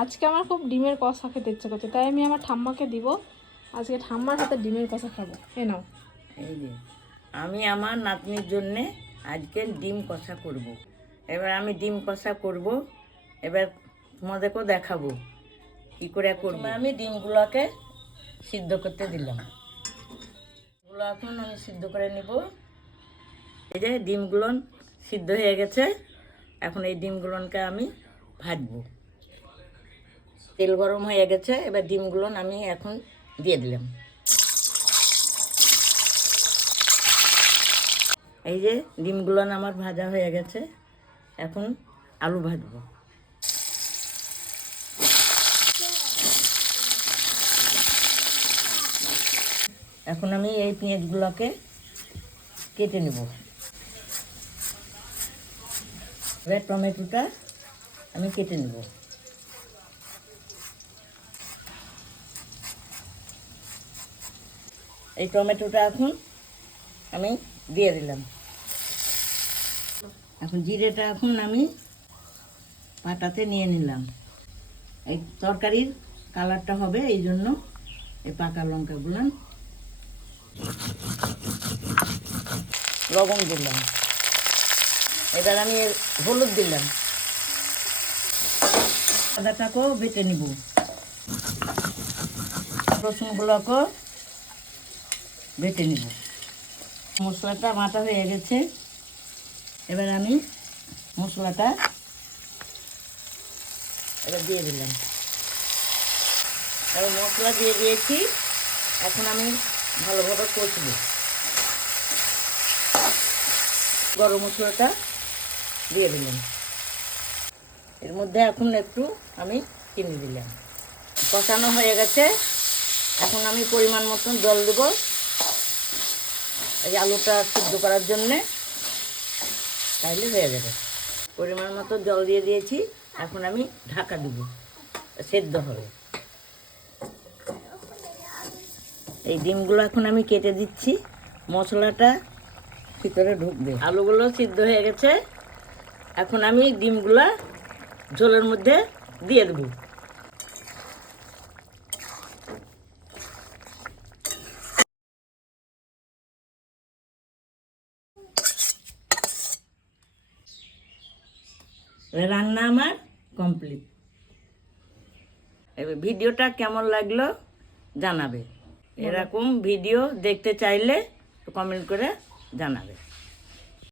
আজকে আমার খুব ডিমের কষা খেতে ইচ্ছে করছে, তাই আমি আমার ঠাম্মাকে দিব। আজকে ঠাম্মার হাতে ডিমের কষা খাবো। এ নাও। এই যে আমি আমার নাতনির জন্যে আজকে ডিম কষা করব। এবার আমি ডিম কষা করব, এবার তোমাদেরকেও দেখাবো কী করে করবো। আমি ডিমগুলোকে সিদ্ধ করতে দিলাম, এগুলো এখন আমি সিদ্ধ করে নিব। এই যে ডিমগুলো সিদ্ধ হয়ে গেছে, এখন এই ডিমগুলোকে আমি ভাজবো। তেল গরম হয়ে গেছে, এবার ডিমগুলো আমি এখন দিয়ে দিলাম। এই যে ডিমগুলো আমার ভাজা হয়ে গেছে, এখন আলু ভাজবো। এখন আমি এই পেঁয়াজগুলোকে কেটে নেব। এবার টমেটোটা আমি কেটে নেব। এই টমেটোটা এখন আমি দিয়ে দিলাম। এখন জিরেটা এখন আমি পাটাতে নিয়ে নিলাম। এই তরকারির কালারটা হবে, এই জন্য এই পাকা লঙ্কাগুলো লবণ দিলাম। এবার আমি হলুদ দিলাম। আদাটাকেও বেটে নিব। রসুনগুলোকেও বেটে নিব। মশলাটা বাটা হয়ে গেছে, এবার আমি মশলাটা এবার দিয়ে দিলাম। এবার মশলা দিয়ে দিয়েছি, এখন আমি ভালোভাবে কষব। গরম মশলাটা দিয়ে দিলাম। এর মধ্যে এখন একটু আমি চিনি দিলাম। কষানো হয়ে গেছে, এখন আমি পরিমাণ মতন জল দেব এই আলুটা সিদ্ধ করার জন্যে, তাইলে হয়ে যাবে। পরিমাণ মতো জল দিয়ে দিয়েছি, এখন আমি ঢাকা দেব, সেদ্ধ হবে। এই ডিমগুলো এখন আমি কেটে দিচ্ছি, মশলাটা ভিতরে ঢুকবে। আলুগুলো সিদ্ধ হয়ে গেছে, এখন আমি ডিমগুলো ঝোলের মধ্যে দিয়ে দেবো। রান্না আমার কমপ্লিট। এবার ভিডিওটা কেমন লাগলো জানাবে। এরকম ভিডিও দেখতে চাইলে কমেন্ট করে জানাবে।